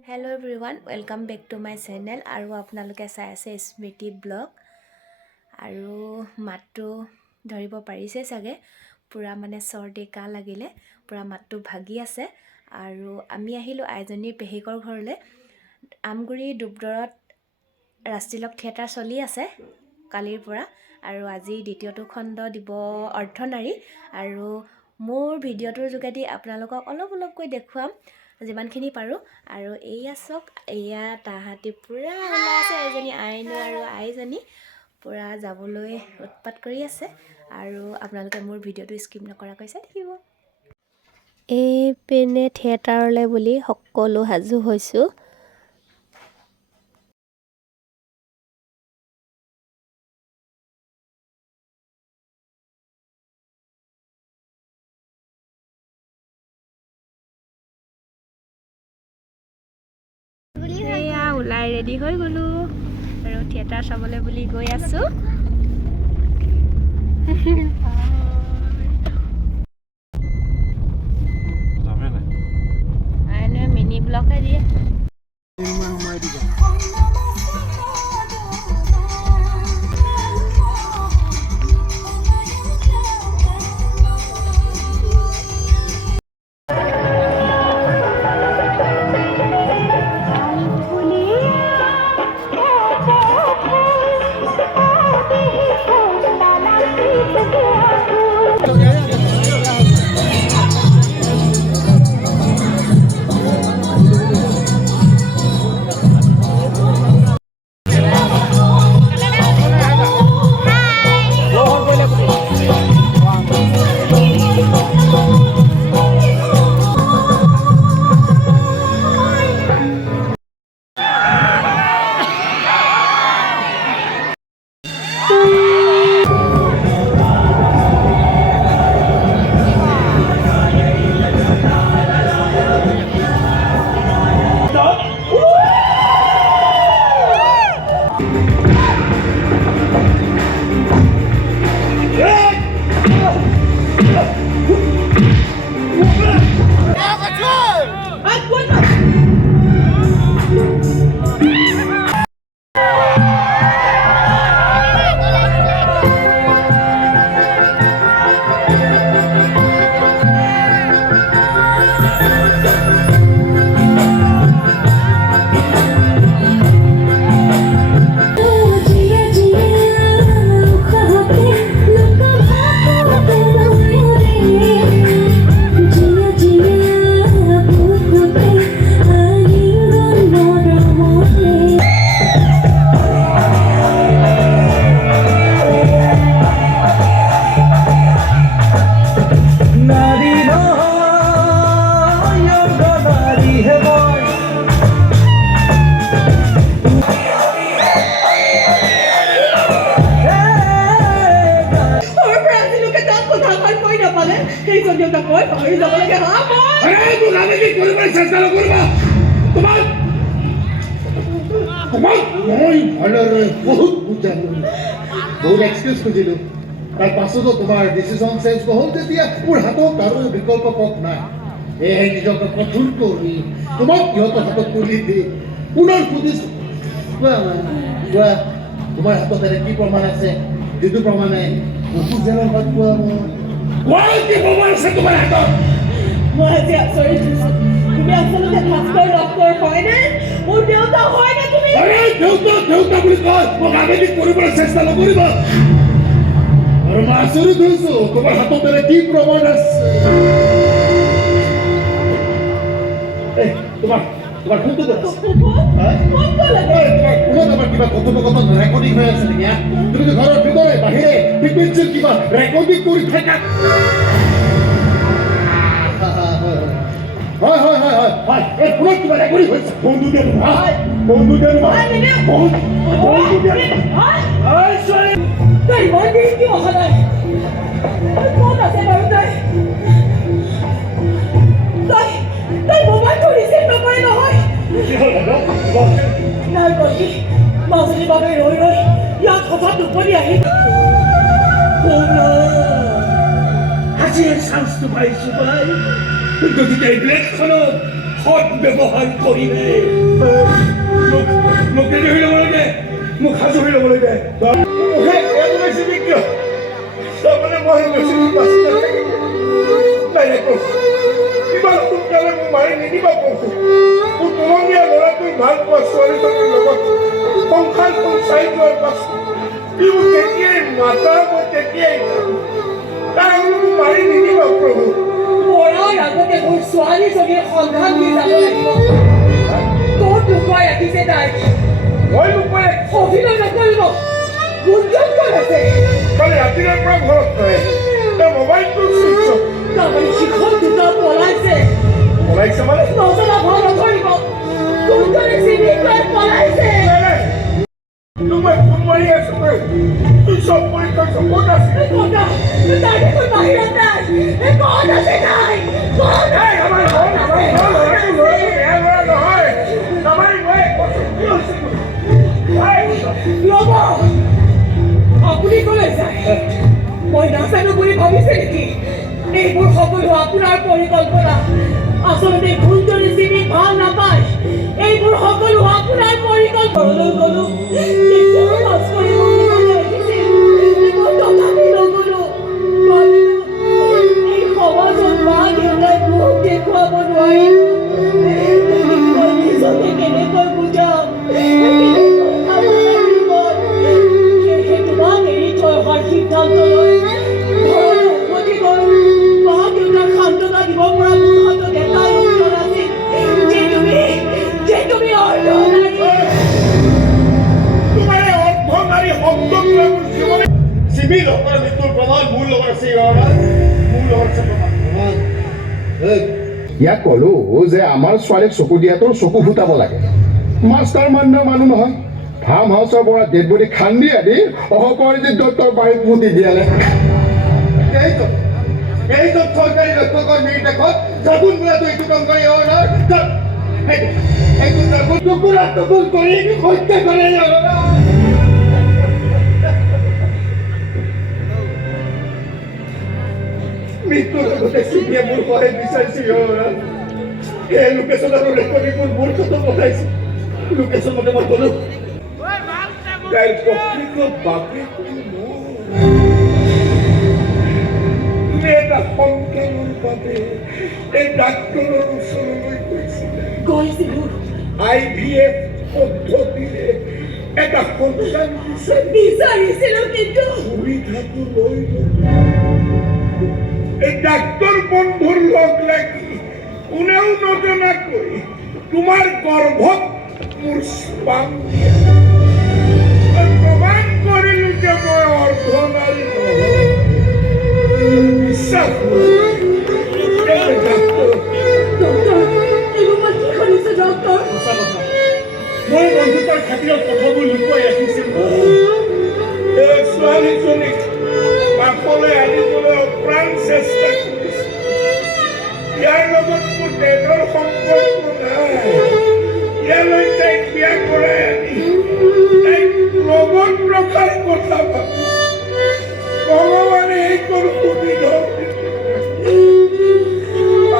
hello' everyone welcome back to my channel আৰু আপোনালোকে চাই আছে স্মৃতি ব্লগ আৰু মাতটো ধৰিব পাৰিছে চাগে পূৰা মানে চৰ্দি কাহ লাগিলে পূৰা মাতটো ভাগি আছে আৰু আমি আহিলোঁ আইজনীৰ পেহীকৰ ঘৰলৈ আমগুৰি দুবদৰত ৰাজতিলক থিয়েটাৰ চলি আছে কালিৰ পৰা আৰু আজি দ্বিতীয়টো খণ্ড দিব অৰ্ধনাৰী আৰু মোৰ ভিডিঅ'টোৰ যোগেদি আপোনালোকক অলপকৈ দেখুৱাম যিমানখিনি পাৰোঁ আৰু এইয়া চাওক এয়া তাহাঁতি পূৰা ওলাই আছে এজনী আইনু আৰু আইজনী পূৰা যাবলৈ উৎপাত কৰি আছে আৰু আপোনালোকে মোৰ ভিডিঅ'টো স্কিপ নকৰাকৈ চাই থাকিব এই পিনে থিয়েটাৰলৈ বুলি সকলো সাজু হৈছোঁ এয়া ওলাই ৰেডি হৈ গ'লোঁ আৰু থিয়েটাৰ চাবলৈ বুলি গৈ আছোঁ আইনুৱে মিনি ব্লগহে দিয়ে বহুত এক্সকিউজ খুজিলোঁ তাৰ পাছতো তোমাৰ ডিচিশ্যন চেঞ্জ নহ'ল তেতিয়া মোৰ হাতত আৰু বিকল্প পথ নাই সেয়েহে নিজকে কঠোৰ কৰি তোমাক সিহঁতৰ হাতত তুলি দি পুনৰ সুধিছোঁ কোৱা তোমাৰ হাতত এনে কি প্ৰমাণ আছে যিটো প্ৰমাণে বহু জেলৰ ভাত পোৱা মই কি প্ৰমাণ আছে তোমাৰ হাতত মই আজি আচৰিত হৈছোঁ তুমি আচলতে ভাস্কৰ ডক্তৰ হয়নে মোৰ দেউতা হয়নে তুমি দেউতা বুলি কয় মোক আবেলি কৰিবলৈ চেষ্টা নকৰিবা আৰু মই আচৰিত হৈছোঁ তোমাৰ হাতত এনে কি প্ৰমাণ আছে তোমাৰ ফোনটো ক'ত তোমাৰ কিবা কথোপকথন ৰেকৰ্ডিং হৈ আছে নেকি তুমি ঘৰৰ ভিতৰে বাহিৰে ফ্ৰিকুৱেঞ্চিৰ কিবা ৰেকৰ্ডিং কৰি থাকা হয় এই ফোনত কিবা ৰেকৰ্ডিং হৈছে বন্ধু দিয়া তই ইমান দেৰি কিয় অহা নাই ক'ত আছে বাৰু তই মোবাইলটো ৰিচিভ নকৰে নহয় নাই গলি মাজুলীৰ বাবে ৰৈ ইয়াত হঠাৎ টোপনি আহি আজিয়ে চান্সটো পাইছোঁ ভাই কিন্তু যেতিয়া এই ব্লেডখনত সৎ ব্যৱহাৰ কৰিলে মোক ৰেডি হৈ ল'ব লাগে মোক সাজু হৈ ল'ব লাগে কিয় তাৰমানে মই বেছি বাচি নাথাকিম ইমান সোনকালে মোক মাৰি নিদিবা কওঁ মোৰ তুলনীয়া ল'ৰাটোৰ ভাল পোৱা ছোৱালীজনীৰ লগত সংসাৰখন চাই যোৱাৰ পাছত ই মোক তেতিয়াই মাতা মই তেতিয়াই তাৰ মোক মাৰি নিদিবা প্ৰভু মৰাৰ আগতে মোৰ ছোৱালীজনীৰ সন্ধান দি যাব লাগিব ক'ত লুকুৱাই ৰাখিছে তাই মই লুকুৱাই অভিনয় নকৰিব গুঞ্জন ক'ত আছে কালি ৰাতিৰে পৰা ঘৰত নাই মোবাইলটো চুইচ অফ তাৰমানে শিখন দুটা পলাইছে পলাইছে মানে নজনা ভয় নকৰিব গুঞ্জনে চিনি পাই পলাইছে মই ফোন মাৰি আছো তুই চব কৰি থৈছ ক'ত আছে তাই দেখোন বাহিৰত নাই ক'ত আছে তাই ক'ত আমাৰ ঘৰ বেয়া ল'ৰা নহয় আমাৰ ৰ'ব আপুনি ক'লৈ যায় মই নাজানো বুলি ভাবিছে নেকি এইবোৰ সকলো আপোনাৰ পৰিকল্পনা আচলতে গুঞ্জনে চিনি ভাল নাপায় এইবোৰ সকলো আপোনাৰ পৰিকল্পনালৈ গ'লো তেতিয়াও লাজ কৰিব মই তথাপি নগ'লো এই সমাজত মা দেউতাই মোক দেখুৱাব নোৱাৰিম মই নিজকে কেনেকৈ বুজাম তোমাক এৰি থৈ অহাৰ সিদ্ধান্ত লৈ ঘৰলৈ উভতি গ'ল মা দেউতাক সান্তনা দিব পৰা মোৰ হাতত এটাই উত্তৰ আছিল যে তুমি অৰ্ধনাৰী তোমাৰ এই অৰ্ধনাৰী শব্দটোৱে মোৰ জীৱনে চিভিল অপৰাধীটোৰ প্ৰমাণ মোৰ লগত আছে মোৰ লগত আছে প্ৰমাণ ইয়াক ক'লো যে আমাৰ ছোৱালীক চকু দিয়াটো চকু ফুটাব লাগে মাষ্টাৰ মান্য মানুহ নহয় ফাৰ্ম হাউচৰ পৰা ডেড বডি খান্দি আনি অপৰাজিত দত্তৰ বাৰীত পুতি দিয়ালে এই চৰকাৰী ৰক্ষকৰ নিৰ্দেশত জাগুন বোলাটো এইটো কাম কৰি এইটো জাগুন টুকুৰা টুকুৰ কৰি হত্যা কৰে মৃত্যুৰ আগতে চিনিয়ে মোৰ সহায় বিচাৰিছে এই লোকেশ্যন আৰু ৰেকৰ্ডিংবোৰ মোৰ ক্ষেত্ৰত পঠাইছে লোকেশ্যনতে মই ক'লো তাইৰ প্ৰকৃত বাপেকটো মোৰ এটা সন্তানৰ বাবে এই ডাক্তৰৰ ওচৰলৈ গৈছিলো IVF পদ্ধতিৰে এটা সন্তান বিচাৰিছিলো কিন্তু সুবিধাটো লৈ এই ডাক্তৰ বন্ধুৰ লগ লাগি কোনেও নজনাকৈ তোমাৰ গৰ্ভত মোৰ স্পাম প্ৰমাণ কৰিলো যে মই অৰ্ধনাৰী বিশ্বাস মই বন্ধুত্বৰ খাতিৰত কথাবোৰ লুকুৱাই ৰাখিছিলো এই ছোৱালীজনীক কাষলৈ আনিবলৈ অপ্ৰাণ চেষ্টা কৰিছে ইয়াৰ লগত মোৰ দেহৰ সম্পৰ্ক নাই ইয়ালৈ তাইক বিয়া কৰাই আনি তাইক লগত ৰখাৰ কথা ভাবিছে ভগৱানে এইকণ সুবিধা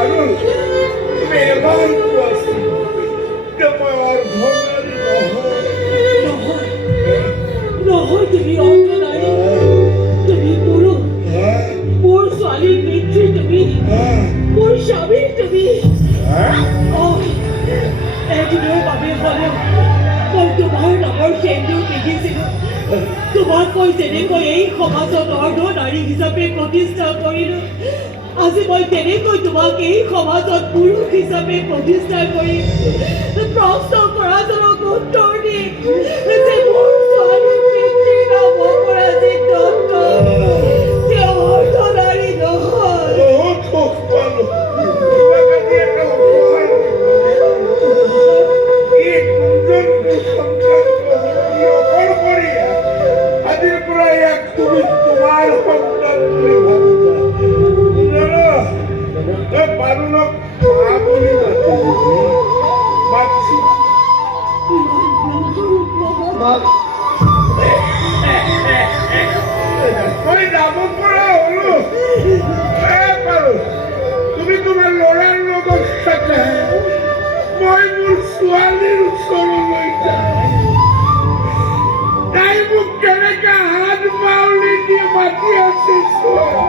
আৰু তুমি এবাৰ কোৱাচোন যে মই অৰ্ধনাৰী নহয় তুমি অৰ্ধনাৰী তুমি পুৰুষ মোৰ ছোৱালীৰ পিতৃ তুমি মোৰ স্বামী তুমি এদিনৰ বাবে হ'লেও মই তোমাৰ নামৰ সেন্দুৰ পিন্ধিছিলো তোমাকৈ যেনেকৈ এই সমাজত অৰ্ধনাৰী হিচাপে প্ৰতিষ্ঠা কৰিলো আজি মই তেনেকৈ তোমাক এই সমাজত পুৰুষ হিচাপে প্ৰতিষ্ঠা কৰিম প্ৰশ্ন কৰাজনক উত্তৰ দিম যে মোৰ ছোৱালীৰ পিতৃৰ নাম অপৰাজিত দত্ত তেওঁ অৰ্ধনাৰী নহয় বহুত সুখ পালো তোমাক আজি এটা উপহাৰ এই গুঞ্জন মোৰ সন্তান অকলশৰীয়া আজিৰ পৰা ইয়াক তুমি তোমাৰ সন্তান বুলি ভাবিবা পাৰুলক মা বুলি মাতিছো ছোৱালীৰ ওচৰলৈ যাওঁ তাই মোক কেনেকা হাত বাউলি দি মাতি আছে চোৱা